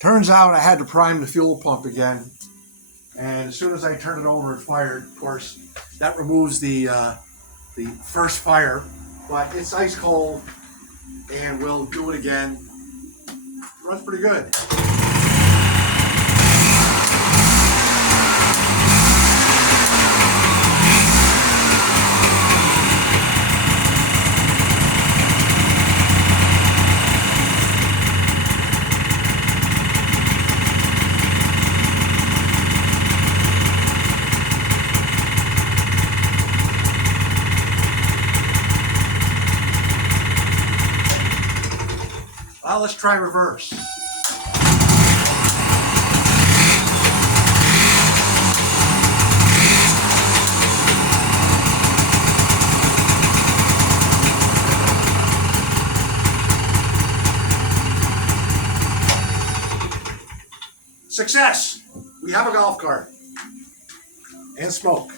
Turns out I had to prime the fuel pump again, and as soon as I turned it over, it fired. Of course, that removes the first fire, but it's ice cold, and we'll do it again. It runs pretty good. Well, let's try reverse. Success! We have a golf cart and smoke.